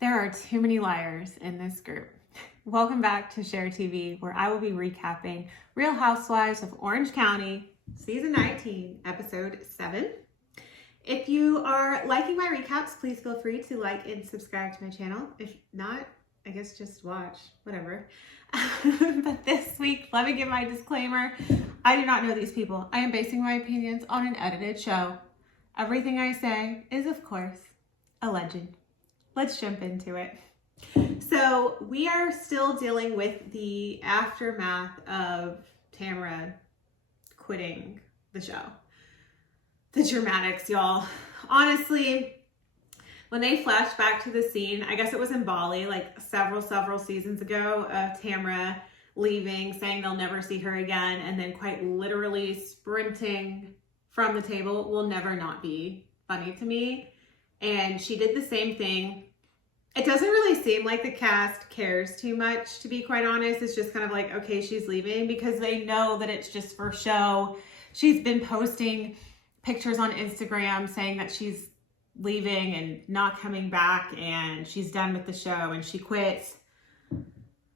There are too many liars in this group. Welcome back to Share TV, where I will be recapping Real Housewives of Orange County, Season 19, Episode 7. If you are liking my recaps, please feel free to like and subscribe to my channel. If not, I guess just watch, whatever. But this week, let me give my disclaimer. I do not know these people. I am basing my opinions on an edited show. Everything I say is, of course, alleged. Let's jump into it. So we are still dealing with the aftermath of Tamara quitting the show. The dramatics, y'all. Honestly, when they flashed back to the scene, I guess it was in Bali, like several seasons ago, of Tamara leaving, saying they'll never see her again, and then quite literally sprinting from the table will never not be funny to me. And she did the same thing. It doesn't really seem like the cast cares too much, to be quite honest. It's just kind of like, okay, she's leaving, because they know that it's just for show. She's been posting pictures on Instagram saying that she's leaving and not coming back, and she's done with the show and she quits.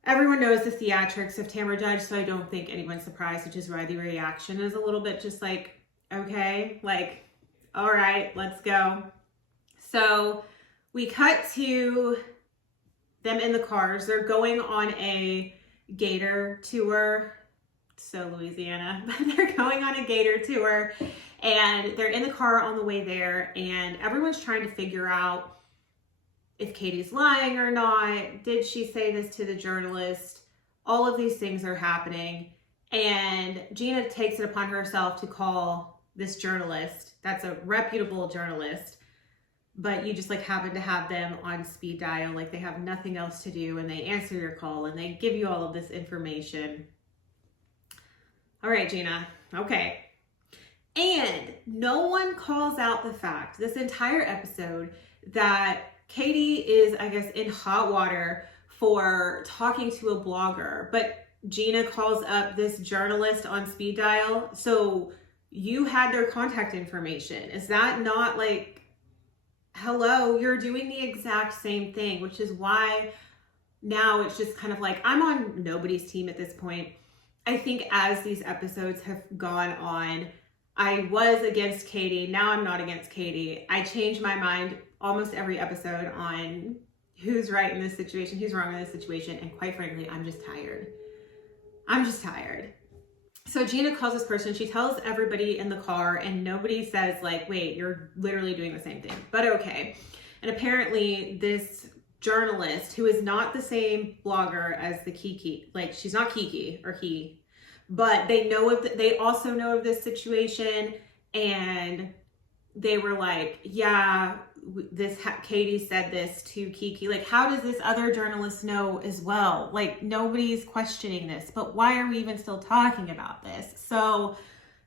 Everyone knows the theatrics of Tamara Judge, so I don't think anyone's surprised, which is why the reaction is a little bit just like, okay, like, all right, let's go. So we cut to them in the cars. They're going on a gator tour. So Louisiana, but they're going on a gator tour, and they're in the car on the way there, and everyone's trying to figure out if Katie's lying or not. Did she say this to the journalist? All of these things are happening, and Gina takes it upon herself to call this journalist. That's a reputable journalist, but you just like happen to have them on speed dial, like they have nothing else to do, and they answer your call and they give you all of this information. All right, Gina, okay. And no one calls out the fact this entire episode that Katie is, I guess, in hot water for talking to a blogger, but Gina calls up this journalist on speed dial. So you had their contact information. Is that not like, hello, you're doing the exact same thing, which is why now it's just kind of like, I'm on nobody's team at this point. I think as these episodes have gone on, I was against Katie. Now I'm not against Katie. I change my mind almost every episode on who's right in this situation, who's wrong in this situation. And quite frankly, I'm just tired. So Gina calls this person. She tells everybody in the car, and nobody says like, wait, you're literally doing the same thing, but okay. And apparently this journalist, who is not the same blogger as the Kiki, like she's not Kiki or he, but they also know of this situation, and they were like, yeah, Katie said this to Kiki. Like, how does this other journalist know as well? Like, nobody's questioning this, but why are we even still talking about this? So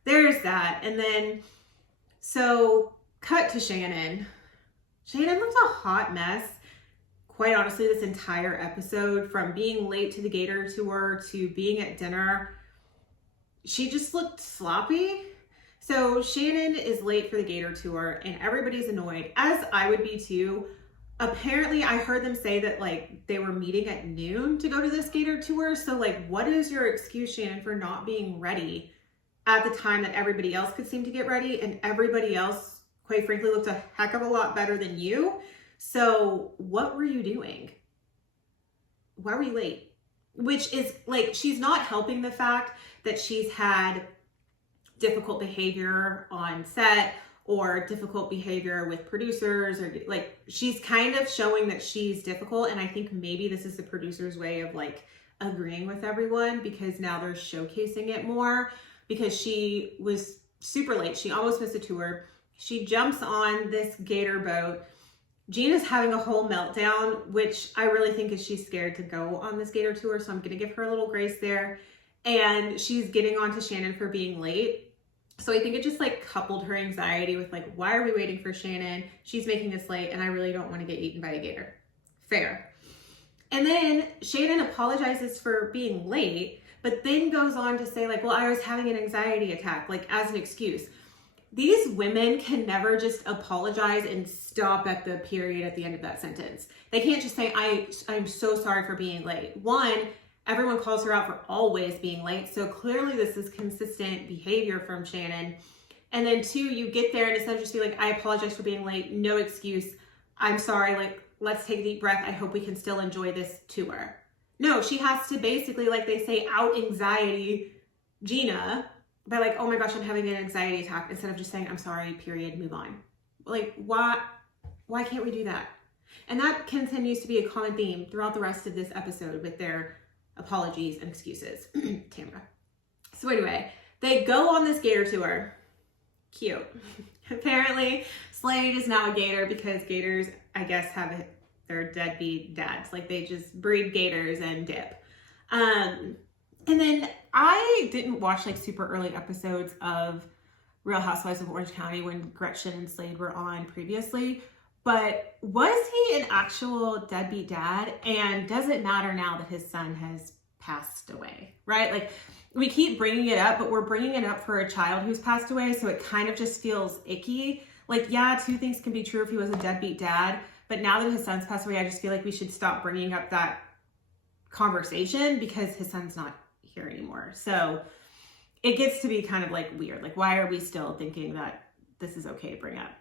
there's that. And then, so cut to Shannon. Shannon looks a hot mess. Quite honestly, this entire episode, from being late to the gator tour to being at dinner, she just looked sloppy. So Shannon is late for the gator tour, and everybody's annoyed, as I would be too. Apparently, I heard them say that like they were meeting at noon to go to this gator tour. So like, what is your excuse, Shannon, for not being ready at the time that everybody else could seem to get ready? And everybody else, quite frankly, looked a heck of a lot better than you. So what were you doing? Why were you late? Which is like, she's not helping the fact that she's had difficult behavior on set or difficult behavior with producers, or like, she's kind of showing that she's difficult. And I think maybe this is the producer's way of like agreeing with everyone, because now they're showcasing it more, because she was super late. She almost missed a tour. She jumps on this gator boat. Gina's having a whole meltdown, which I really think is she's scared to go on this gator tour. So I'm going to give her a little grace there. And she's getting on to Shannon for being late. So I think it just like coupled her anxiety with like, why are we waiting for Shannon? She's making us late, and I really don't want to get eaten by a gator. Fair. And then Shannon apologizes for being late, but then goes on to say like, well, I was having an anxiety attack, like as an excuse. these women can never just apologize and stop at the period at the end of that sentence. They can't just say, I'm so sorry for being late. One, everyone calls her out for always being late. So clearly this is consistent behavior from Shannon. And then two, you get there and instead of just be like, I apologize for being late, no excuse, I'm sorry, like, let's take a deep breath, I hope we can still enjoy this tour. No, she has to basically, like they say, out anxiety Gina by like, oh my gosh, I'm having an anxiety attack, instead of just saying, I'm sorry, period, move on. Like, why can't we do that? And that continues to be a common theme throughout the rest of this episode with their apologies and excuses. Tamara. So anyway, they go on this gator tour. Cute. Apparently, Slade is now a gator because gators, I guess, have their deadbeat dads. Like, they just breed gators and dip. And then I didn't watch like super early episodes of Real Housewives of Orange County when Gretchen and Slade were on previously, but was he an actual deadbeat dad? And does it matter now that his son has passed away, right? Like, we keep bringing it up, but we're bringing it up for a child who's passed away, so it kind of just feels icky. Like, yeah, two things can be true if he was a deadbeat dad, but now that his son's passed away, I just feel like we should stop bringing up that conversation because his son's not here anymore. So it gets to be kind of like weird. Like, why are we still thinking that this is okay to bring up?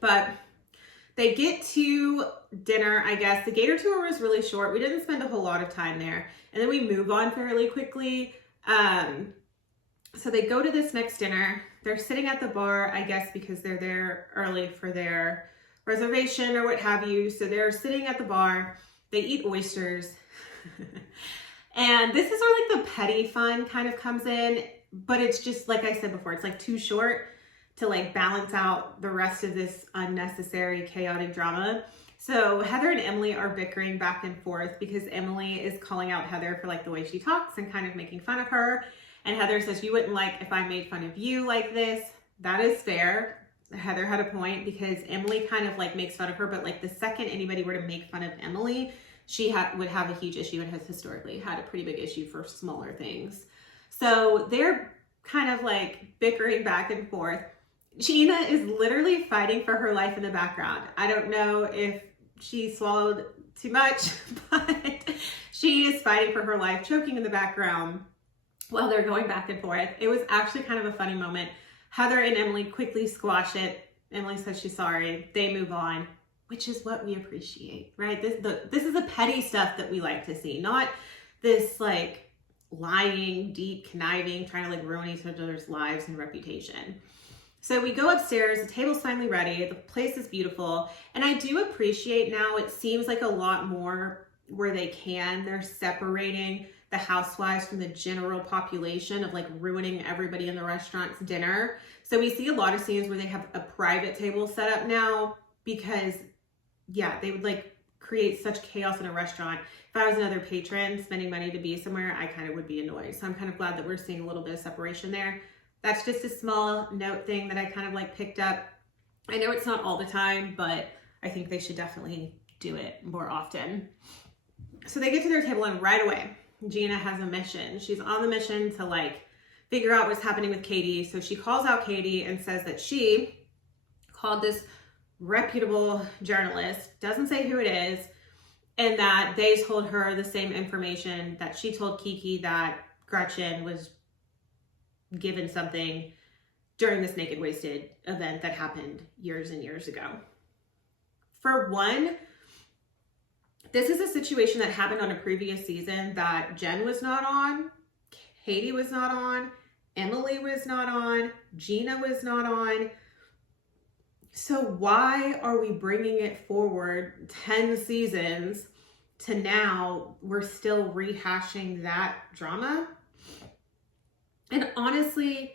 But they get to dinner, I guess. The gator tour was really short. We didn't spend a whole lot of time there. And then we move on fairly quickly. So they go to this next dinner. They're sitting at the bar, I guess, because they're there early for their reservation or what have you. So they're sitting at the bar. They eat oysters. And this is where like the petty fun kind of comes in. But it's just, like I said before, it's like too short to like balance out the rest of this unnecessary chaotic drama. So Heather and Emily are bickering back and forth because Emily is calling out Heather for like the way she talks and kind of making fun of her. And Heather says, you wouldn't like if I made fun of you like this. That is fair. Heather had a point because Emily kind of like makes fun of her, but like the second anybody were to make fun of Emily, she would have a huge issue and has historically had a pretty big issue for smaller things. So they're kind of like bickering back and forth. Gina is literally fighting for her life in the background. I don't know if she swallowed too much, but she is fighting for her life, choking in the background while they're going back and forth. It was actually kind of a funny moment. Heather and Emily quickly squash it. Emily says she's sorry. They move on, which is what we appreciate, right? This is the petty stuff that we like to see, not this like lying, deep, conniving, trying to like ruin each other's lives and reputation. So we go upstairs, the table's finally ready, the place is beautiful, and I do appreciate now, it seems like a lot more where they're separating the housewives from the general population of like ruining everybody in the restaurant's dinner. So we see a lot of scenes where they have a private table set up now because, yeah, they would like create such chaos in a restaurant. If I was another patron spending money to be somewhere, I kind of would be annoyed. So I'm kind of glad that we're seeing a little bit of separation there. That's just a small note thing that I kind of like picked up. I know it's not all the time, but I think they should definitely do it more often. So they get to their table and right away, Gina has a mission. She's on the mission to like figure out what's happening with Katie. So she calls out Katie and says that she called this reputable journalist, doesn't say who it is, and that they told her the same information that she told Kiki, that Gretchen was given something during this Naked Wasted event that happened years and years ago. For one, this is a situation that happened on a previous season that Jen was not on, Katie was not on, Emily was not on, Gina was not on. So why are we bringing it forward 10 seasons to now we're still rehashing that drama? And honestly,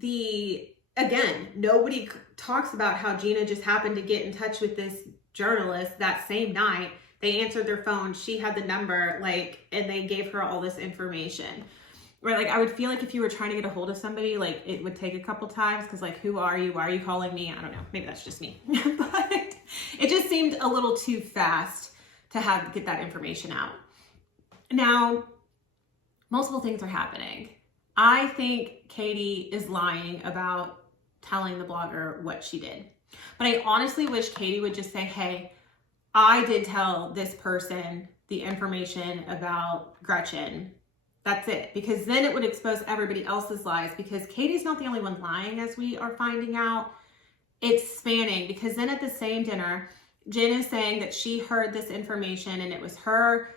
again, nobody talks about how Gina just happened to get in touch with this journalist that same night. They answered their phone, she had the number, like, and they gave her all this information. Right, like, I would feel like if you were trying to get a hold of somebody, like, it would take a couple times, because, like, who are you? Why are you calling me? I don't know. Maybe that's just me. But it just seemed a little too fast to get that information out. Now, multiple things are happening. I think Katie is lying about telling the blogger what she did. But I honestly wish Katie would just say, hey, I did tell this person the information about Gretchen. That's it. Because then it would expose everybody else's lies, because Katie's not the only one lying, as we are finding out. It's spanning, because then at the same dinner, Jen is saying that she heard this information and it was her,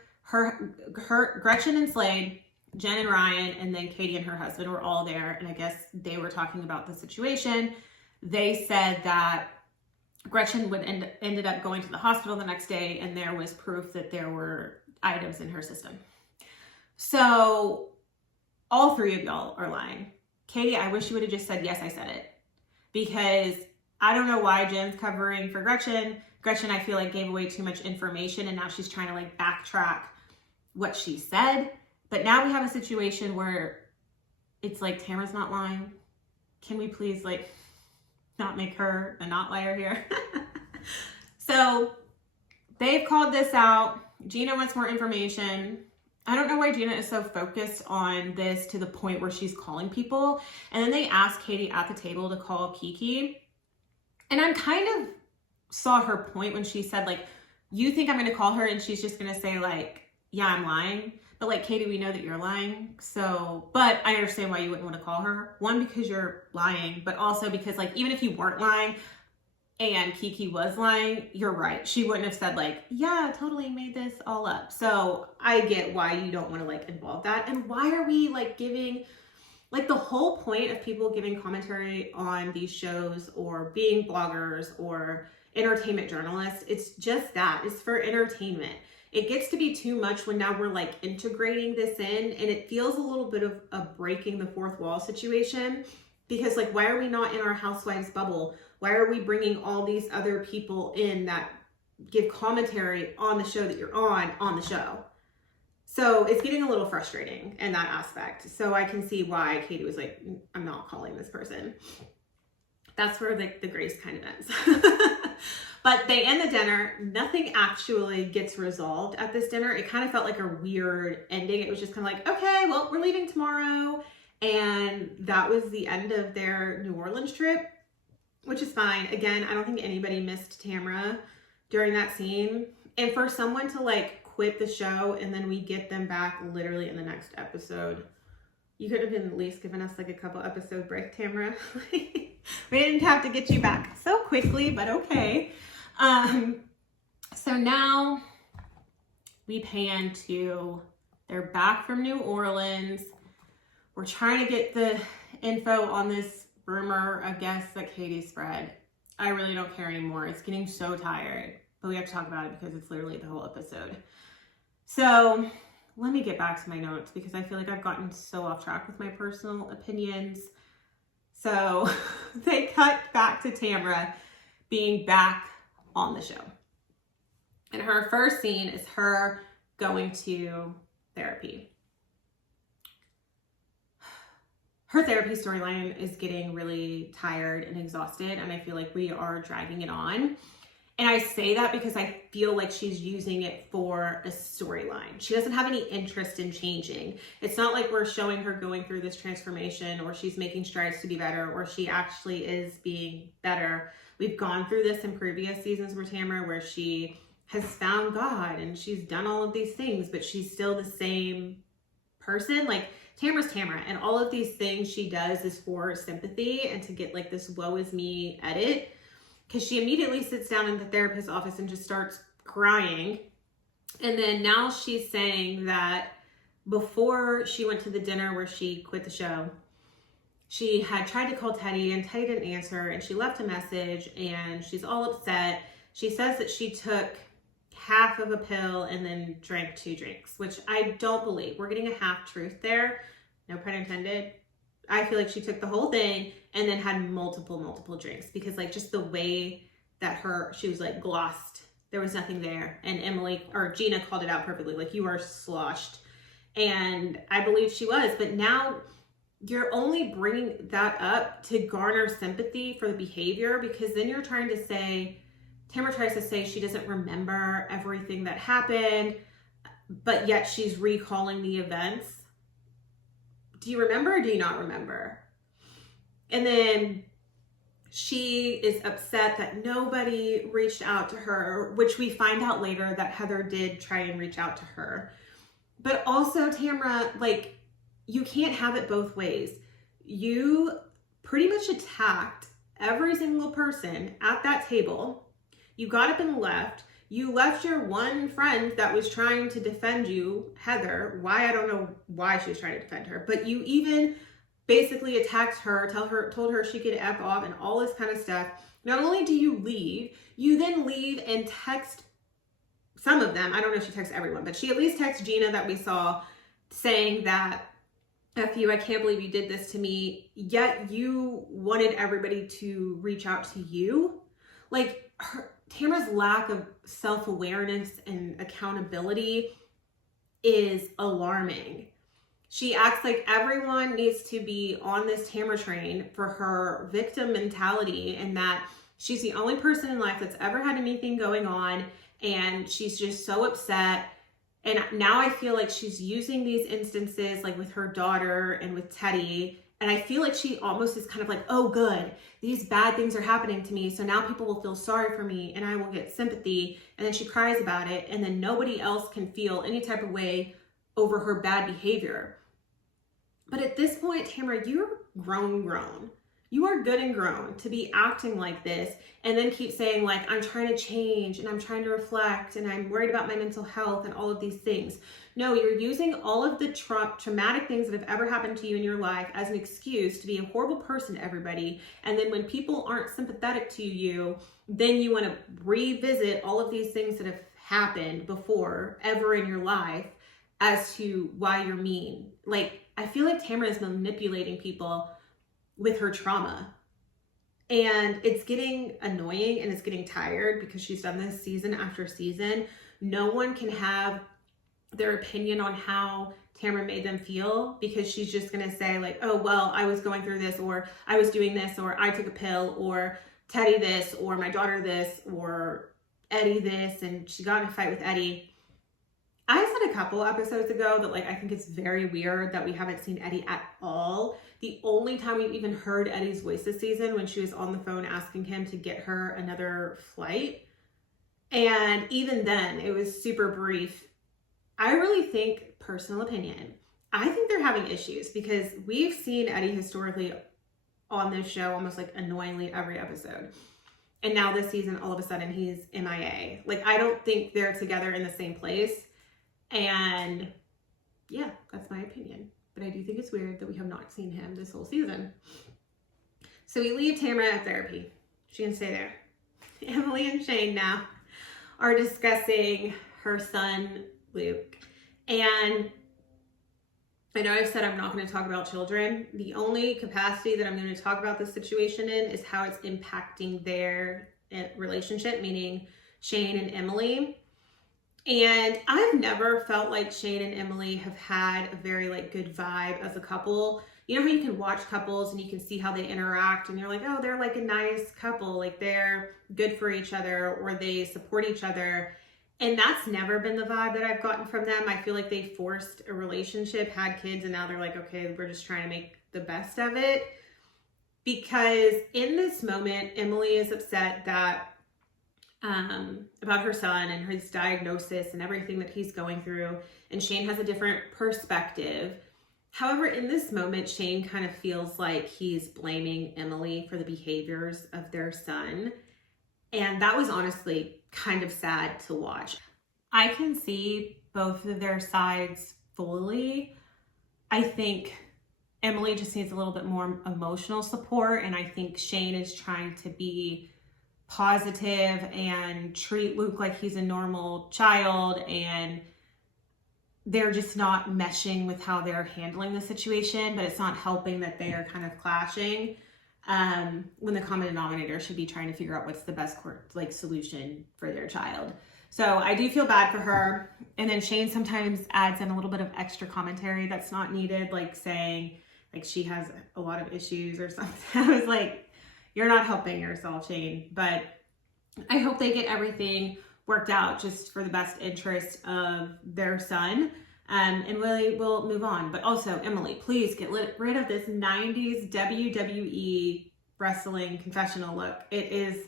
Gretchen and Slade, Jen and Ryan, and then Katie and her husband were all there. And I guess they were talking about the situation. They said that Gretchen ended up going to the hospital the next day, and there was proof that there were items in her system. So all three of y'all are lying. Katie, I wish you would have just said, yes, I said it. Because I don't know why Jen's covering for Gretchen. Gretchen, I feel like, gave away too much information, and now she's trying to like backtrack what she said. But now we have a situation where it's like Tamara's not lying. Can we please like not make her a not liar here? So they've called this out. Gina wants more information. I don't know why Gina is so focused on this to the point where she's calling people. And then they asked Katie at the table to call Kiki. And I kind of saw her point when she said, like, you think I'm going to call her and she's just going to say, like, yeah, I'm lying. But like, Katie, we know that you're lying. So, but I understand why you wouldn't want to call her. One, because you're lying, but also because like, even if you weren't lying and Kiki was lying, you're right. She wouldn't have said like, yeah, totally made this all up. So I get why you don't want to like involve that. And why are we like giving, like the whole point of people giving commentary on these shows or being bloggers or entertainment journalists, it's just that, it's for entertainment. It gets to be too much when now we're like integrating this in, and it feels a little bit of a breaking the fourth wall situation, because like, why are we not in our housewives bubble? Why are we bringing all these other people in that give commentary on the show that you're on the show? So it's getting a little frustrating in that aspect. So I can see why Katie was like, I'm not calling this person. That's where the grace kind of ends. But they end the dinner. Nothing actually gets resolved at this dinner. It kind of felt like a weird ending. It was just kind of like, okay, well, we're leaving tomorrow. And that was the end of their New Orleans trip, which is fine. Again, I don't think anybody missed Tamara during that scene. And for someone to like quit the show and then we get them back literally in the next episode, you could have been at least given us like a couple episode break, Tamara. We didn't have to get you back so quickly, but okay. So now we pan to, they're back from New Orleans. We're trying to get the info on this rumor, I guess, that Katie spread. I really don't care anymore. It's getting so tired, but we have to talk about it because it's literally the whole episode. So let me get back to my notes because I feel like I've gotten so off track with my personal opinions. So they cut back to Tamara being back on the show. And her first scene is her going to therapy. Her therapy storyline is getting really tired and exhausted, and I feel like we are dragging it on. And I say that because I feel like she's using it for a storyline. She doesn't have any interest in changing. It's not like we're showing her going through this transformation, or she's making strides to be better, or she actually is being better. We've gone through this in previous seasons with Tamara, where she has found God and she's done all of these things, but she's still the same person. Like, Tamara's Tamara, and all of these things she does is for sympathy and to get like this woe is me edit. Because she immediately sits down in the therapist's office and just starts crying. And then now she's saying that before she went to the dinner where she quit the show, she had tried to call Teddy and Teddy didn't answer, and she left a message and she's all upset. She says that she took half of a pill and then drank 2 drinks, which I don't believe. We're getting a half truth there. No pun intended. I feel like she took the whole thing and then had multiple drinks, because like just the way that she was like glossed, there was nothing there. And Gina called it out perfectly. Like, you are sloshed. And I believe she was, but now you're only bringing that up to garner sympathy for the behavior, because then you're trying to say, Tamara tries to say she doesn't remember everything that happened, but yet she's recalling the events. do you remember or do you not remember? And then she is upset that nobody reached out to her, which we find out later that Heather did try and reach out to her. But also, Tamra, like, you can't have it both ways. You pretty much attacked every single person at that table. You got up and left. You left your one friend that was trying to defend you, Heather. Why? I don't know why she was trying to defend her. But you even basically attacked her, told her she could F off and all this kind of stuff. Not only do you leave, you then leave and text some of them. I don't know if she texts everyone, but she at least texts Gina that we saw saying that, F you, I can't believe you did this to me. Yet you wanted everybody to reach out to you. Like, Tamra's lack of self-awareness and accountability is alarming. She acts like everyone needs to be on this Tamra train for her victim mentality, and that she's the only person in life that's ever had anything going on, and she's just so upset. And now I feel like she's using these instances, like with her daughter and with Teddy, and I feel like she almost is kind of like, oh good, these bad things are happening to me, so now people will feel sorry for me and I will get sympathy. And then she cries about it, and then nobody else can feel any type of way over her bad behavior. But at this point, Tamra, you're grown. You are good and grown to be acting like this and then keep saying like, I'm trying to change and I'm trying to reflect and I'm worried about my mental health and all of these things. No, you're using all of the traumatic things that have ever happened to you in your life as an excuse to be a horrible person to everybody. And then when people aren't sympathetic to you, then you want to revisit all of these things that have happened before ever in your life as to why you're mean. Like, I feel like Tamra is manipulating people with her trauma, and it's getting annoying and it's getting tired because she's done this season after season. No one can have their opinion on how Tamra made them feel, because she's just gonna say like, oh well, I was going through this, or I was doing this, or I took a pill, or Teddy this, or my daughter this, or Eddie this, and she got in a fight with Eddie. I said a couple episodes ago that like I think it's very weird that we haven't seen Eddie at all. The only time we've even heard Eddie's voice this season when she was on the phone asking him to get her another flight. And even then it was super brief. I really think, personal opinion, I think they're having issues, because we've seen Eddie historically on this show almost like annoyingly every episode. And now this season, all of a sudden he's MIA. Like, I don't think they're together in the same place. And yeah, that's my opinion. But I do think it's weird that we have not seen him this whole season. So we leave Tamra at therapy. She can stay there. Emily and Shane now are discussing her son, Luke. And I know I've said I'm not going to talk about children. The only capacity that I'm going to talk about this situation in is how it's impacting their relationship, meaning Shane and Emily. And I've never felt like Shane and Emily have had a very like good vibe as a couple. You know how you can watch couples and you can see how they interact and you're like, oh, they're like a nice couple, like they're good for each other, or they support each other. And that's never been the vibe that I've gotten from them. I feel like they forced a relationship, had kids, and now they're like, okay, we're just trying to make the best of it. Because in this moment, Emily is upset that about her son and his diagnosis and everything that he's going through, and Shane has a different perspective. However, in this moment, Shane kind of feels like he's blaming Emily for the behaviors of their son, and that was honestly kind of sad to watch. I can see both of their sides fully. I think Emily just needs a little bit more emotional support, and I think Shane is trying to be positive and treat Luke like he's a normal child, and they're just not meshing with how they're handling the situation. But it's not helping that they are kind of clashing when the common denominator should be trying to figure out what's the best solution for their child. So I do feel bad for her. And then Shane sometimes adds in a little bit of extra commentary that's not needed, like saying like she has a lot of issues or something. I was like, you're not helping yourself, Shane. But I hope they get everything worked out just for the best interest of their son. And we will move on. But also, Emily, please get rid of this 90s WWE wrestling confessional look. It is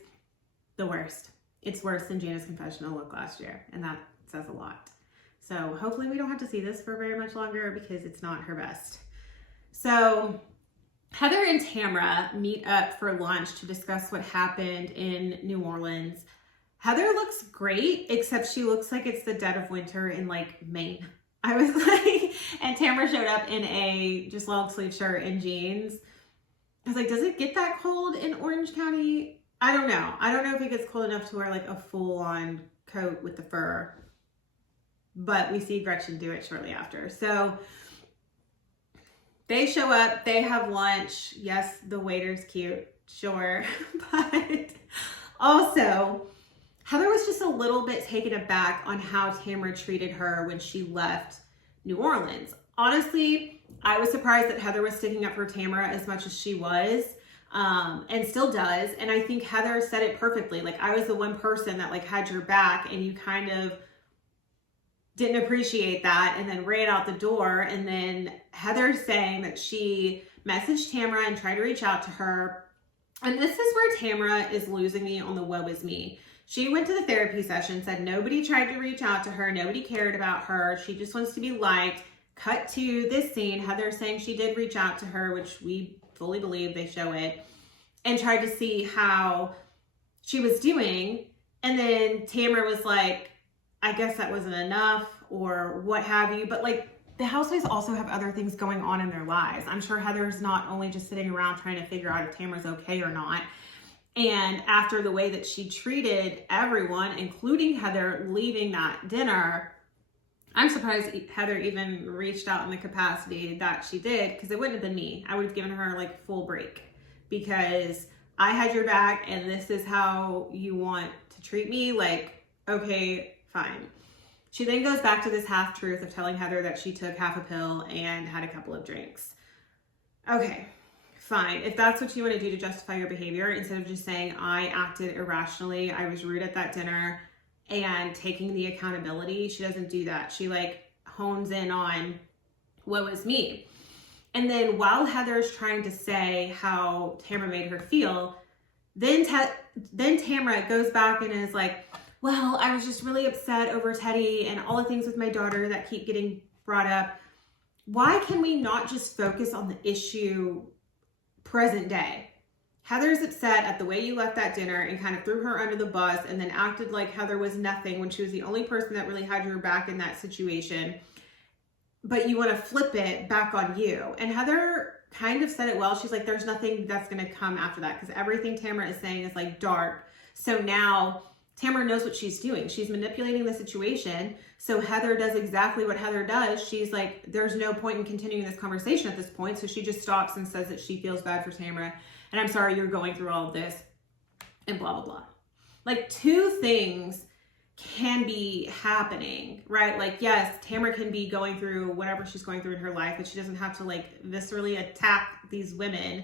the worst. It's worse than Jana's confessional look last year, and that says a lot. So hopefully we don't have to see this for very much longer because it's not her best. So Heather and Tamra meet up for lunch to discuss what happened in New Orleans. Heather looks great, except she looks like it's the dead of winter in like Maine. I was like, and Tamra showed up in a just long sleeve shirt and jeans. I was like, does it get that cold in Orange County? I don't know. I don't know if it gets cold enough to wear like a full on coat with the fur, but we see Gretchen do it shortly after. So they show up, they have lunch. Yes, the waiter's cute, sure. But also, Heather was just a little bit taken aback on how Tamra treated her when she left New Orleans. Honestly, I was surprised that Heather was sticking up for Tamra as much as she was, and still does. And I think Heather said it perfectly. Like, I was the one person that like had your back and you kind of didn't appreciate that and then ran out the door. And then Heather's saying that she messaged Tamra and tried to reach out to her. And this is where Tamra is losing me on the woe is me. She went to the therapy session, said nobody tried to reach out to her, nobody cared about her, she just wants to be liked. Cut to this scene, Heather saying she did reach out to her, which we fully believe, they show it, and tried to see how she was doing. And then Tamra was like, I guess that wasn't enough or what have you. But like, the housewives also have other things going on in their lives. I'm sure Heather's not only just sitting around trying to figure out if Tamra's okay or not. And after the way that she treated everyone, including Heather, leaving that dinner, I'm surprised Heather even reached out in the capacity that she did, because it wouldn't have been me. I would have given her like full break because I had your back and this is how you want to treat me. Like, okay, fine. She then goes back to this half truth of telling Heather that she took half a pill and had a couple of drinks. Okay. Fine. If that's what you want to do to justify your behavior, instead of just saying, I acted irrationally, I was rude at that dinner, and taking the accountability, she doesn't do that. She like hones in on what was me. And then while Heather's trying to say how Tamra made her feel, then Tamra goes back and is like, well, I was just really upset over Teddy and all the things with my daughter that keep getting brought up. Why can we not just focus on the issue present day? Heather's upset at the way you left that dinner and kind of threw her under the bus and then acted like Heather was nothing when she was the only person that really had your back in that situation. But you want to flip it back on you. And Heather kind of said it well. She's like, there's nothing that's going to come after that because everything Tamra is saying is like dark. So now Tamra knows what she's doing. She's manipulating the situation. So Heather does exactly what Heather does. She's like, there's no point in continuing this conversation at this point. So she just stops and says that she feels bad for Tamra. And I'm sorry you're going through all of this and blah, blah, blah. Like, two things can be happening, right? Like, yes, Tamra can be going through whatever she's going through in her life, but she doesn't have to like viscerally attack these women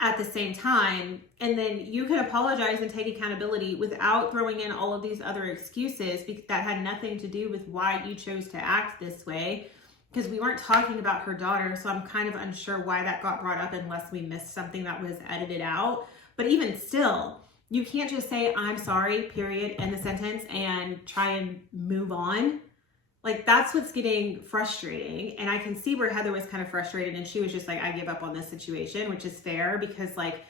at the same time. And then you can apologize and take accountability without throwing in all of these other excuses that had nothing to do with why you chose to act this way. Because we weren't talking about her daughter, so I'm kind of unsure why that got brought up unless we missed something that was edited out. But even still, you can't just say, I'm sorry, period, end the sentence, and try and move on. Like, that's what's getting frustrating. And I can see where Heather was kind of frustrated and she was just like, I give up on this situation, which is fair because like,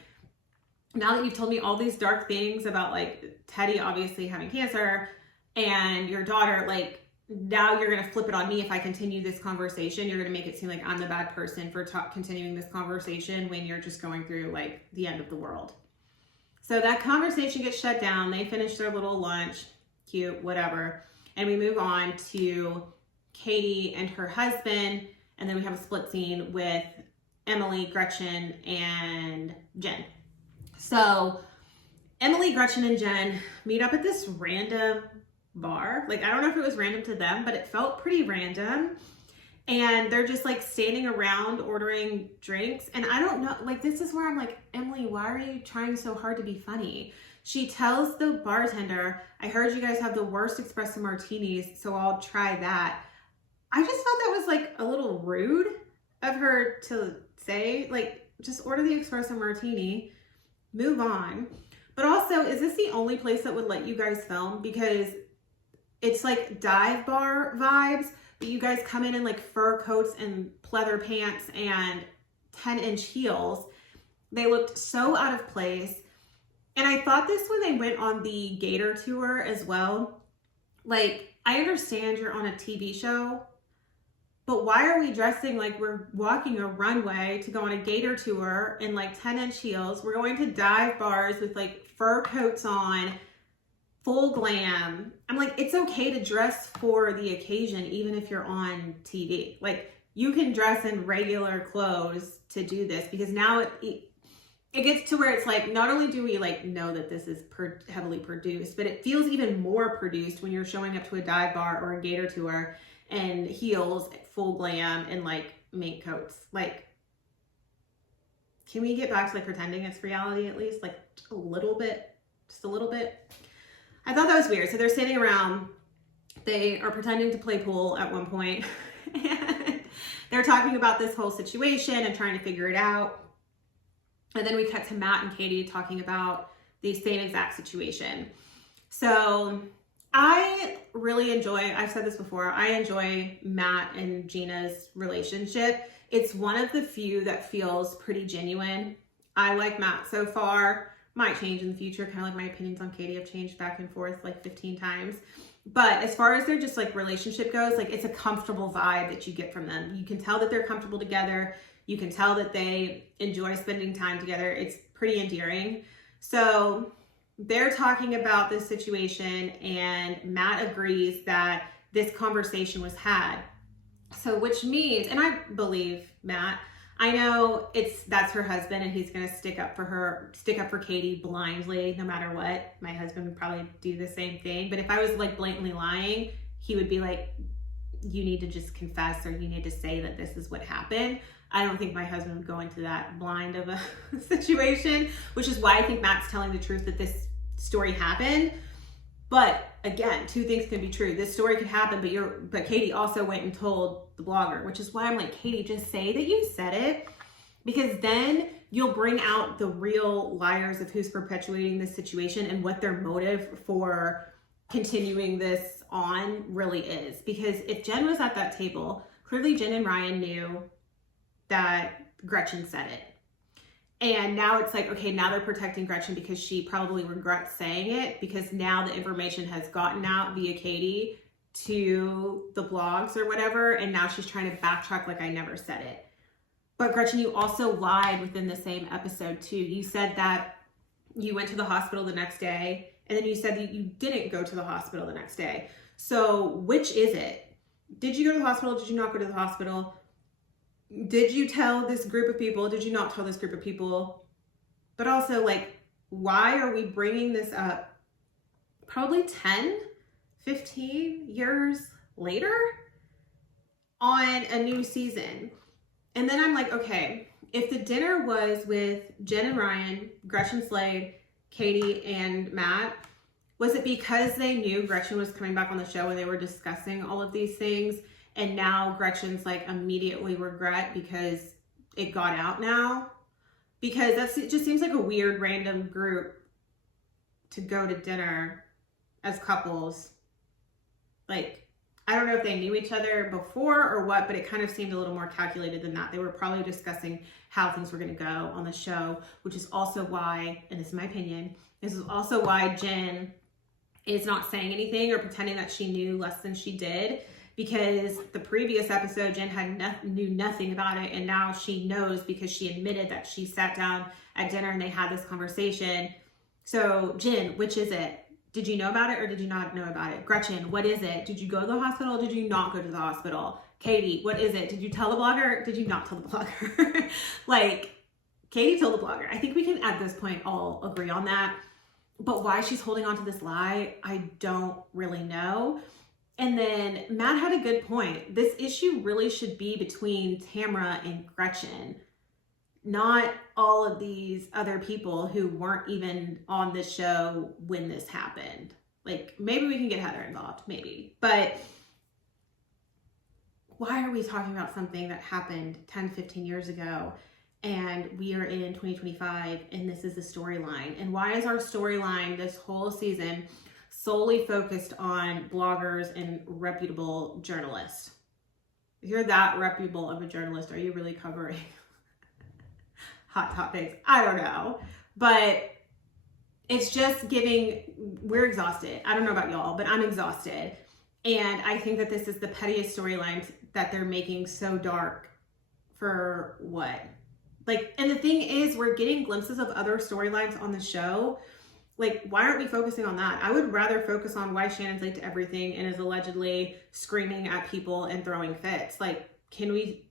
now that you've told me all these dark things about like Teddy obviously having cancer and your daughter, like, now you're going to flip it on me if I continue this conversation. You're going to make it seem like I'm the bad person for continuing this conversation when you're just going through like the end of the world. So that conversation gets shut down. They finish their little lunch, cute, whatever. And we move on to Katie and her husband. And then we have a split scene with Emily, Gretchen, and Jen. So Emily, Gretchen, and Jen meet up at this random bar. Like, I don't know if it was random to them, but it felt pretty random. And they're just like standing around ordering drinks. And I don't know, like, this is where I'm like, Emily, why are you trying so hard to be funny? She tells the bartender, I heard you guys have the worst espresso martinis, so I'll try that. I just felt that was like a little rude of her to say, like, just order the espresso martini, move on. But also, is this the only place that would let you guys film? Because it's like dive bar vibes, but you guys come in like fur coats and pleather pants and 10-inch heels. They looked so out of place. And I thought this when they went on the Gator tour as well. Like, I understand you're on a TV show, but why are we dressing like we're walking a runway to go on a Gator tour in like 10-inch heels? We're going to dive bars with like fur coats on, full glam. I'm like, it's okay to dress for the occasion, even if you're on TV. Like, you can dress in regular clothes to do this, because now it gets to where it's like, not only do we like know that this is heavily produced, but it feels even more produced when you're showing up to a dive bar or a Gator tour and heels, full glam, and like mink coats. Like, can we get back to like pretending it's reality at least? Like a little bit, just a little bit. I thought that was weird. So they're sitting around, they are pretending to play pool at one point, and they're talking about this whole situation and trying to figure it out. And then we cut to Matt and Katie talking about the same exact situation. So I really enjoy, I've said this before, I enjoy Matt and Gina's relationship. It's one of the few that feels pretty genuine. I like Matt so far. Might change in the future. Kind of like my opinions on Katie have changed back and forth like 15 times. But as far as their just like relationship goes, like it's a comfortable vibe that you get from them. You can tell that they're comfortable together. You can tell that they enjoy spending time together. It's pretty endearing. So they're talking about this situation, and Matt agrees that this conversation was had. So which means, and I believe Matt, I know that's her husband and he's going to stick up for Katie blindly, no matter what. My husband would probably do the same thing. But if I was like blatantly lying, he would be like, you need to just confess, or you need to say that this is what happened. I don't think my husband would go into that blind of a situation, which is why I think Matt's telling the truth that this story happened. But again, two things can be true. This story could happen, but Katie also went and told the blogger, which is why I'm like, Katie, just say that you said it, because then you'll bring out the real liars of who's perpetuating this situation and what their motive for continuing this on really is. Because if Jen was at that table, clearly Jen and Ryan knew that Gretchen said it. And now it's like, okay, now they're protecting Gretchen because she probably regrets saying it, because now the information has gotten out via Katie to the blogs or whatever, and now she's trying to backtrack like I never said it. But Gretchen, you also lied within the same episode too. You said that you went to the hospital the next day, and then you said that you didn't go to the hospital the next day. So which is it? Did you go to the hospital? Did you not go to the hospital? Did you tell this group of people? Did you not tell this group of people? But also, like, why are we bringing this up probably 10, 15 years later on a new season? And then I'm like, okay, if the dinner was with Jen and Ryan, Gretchen Slade, Katie, and Matt, was it because they knew Gretchen was coming back on the show and they were discussing all of these things? And now Gretchen's like immediately regret because it got out now? Because it just seems like a weird random group to go to dinner as couples. Like, I don't know if they knew each other before or what, but it kind of seemed a little more calculated than that. They were probably discussing how things were going to go on the show, which is also why, and this is my opinion, this is also why Jen is not saying anything or pretending that she knew less than she did. Because the previous episode, Jen knew nothing about it, and now she knows because she admitted that she sat down at dinner and they had this conversation. So Jen, which is it? Did you know about it or did you not know about it? Gretchen, what is it? Did you go to the hospital or did you not go to the hospital? Katie, what is it? Did you tell the blogger? Did you not tell the blogger? Like, Katie told the blogger. I think we can at this point all agree on that. But why she's holding on to this lie, I don't really know. And then Matt had a good point. This issue really should be between Tamra and Gretchen, not all of these other people who weren't even on the show when this happened. Like, maybe we can get Heather involved, maybe. But why are we talking about something that happened 10, 15 years ago and we are in 2025 and this is the storyline? And why is our storyline this whole season solely focused on bloggers and reputable journalists? If you're that reputable of a journalist, are you really covering hot topics? I don't know. But it's just we're exhausted. I don't know about y'all, but I'm exhausted. And I think that this is the pettiest storyline that they're making so dark for what? Like, and the thing is, we're getting glimpses of other storylines on the show. Like, why aren't we focusing on that? I would rather focus on why Shannon's late to everything and is allegedly screaming at people and throwing fits. Like, can we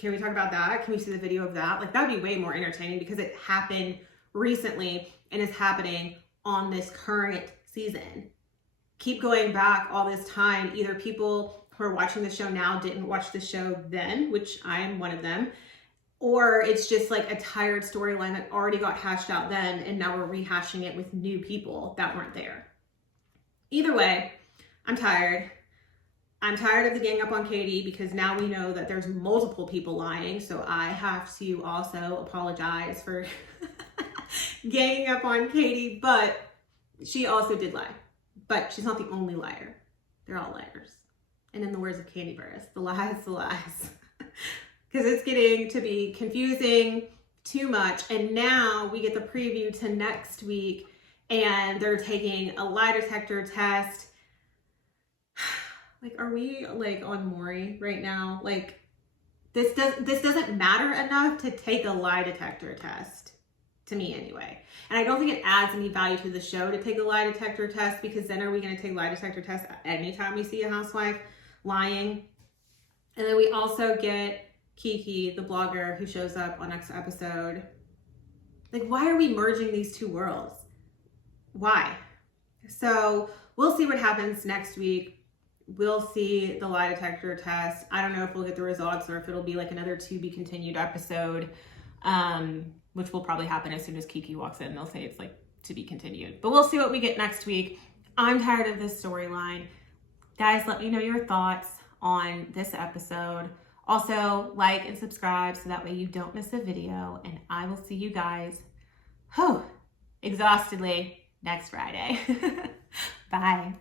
talk about that? Can we see the video of that? Like, that'd be way more entertaining because it happened recently and is happening on this current season. Keep going back all this time. Either people who are watching the show now didn't watch the show then, which I am one of them, or it's just like a tired storyline that already got hashed out then and now we're rehashing it with new people that weren't there. Either way, I'm tired. I'm tired of the gang up on Katie because now we know that there's multiple people lying, so I have to also apologize for ganging up on Katie, but she also did lie. But she's not the only liar. They're all liars. And in the words of Candy Burris, the lies, the lies. Because it's getting to be confusing too much. And now we get the preview to next week and they're taking a lie detector test. Like, are we like on Maury right now? Like, this doesn't matter enough to take a lie detector test, to me anyway. And I don't think it adds any value to the show to take a lie detector test, because then are we going to take lie detector tests anytime we see a housewife lying? And then we also get Kiki, the blogger, who shows up on next episode. Like, why are we merging these two worlds? Why? So we'll see what happens next week. We'll see the lie detector test. I don't know if we'll get the results or if it'll be like another to be continued episode, which will probably happen as soon as Kiki walks in. They'll say it's like to be continued, but we'll see what we get next week. I'm tired of this storyline. Guys, let me know your thoughts on this episode. Also, like and subscribe so that way you don't miss a video, and I will see you guys exhaustedly next Friday. Bye.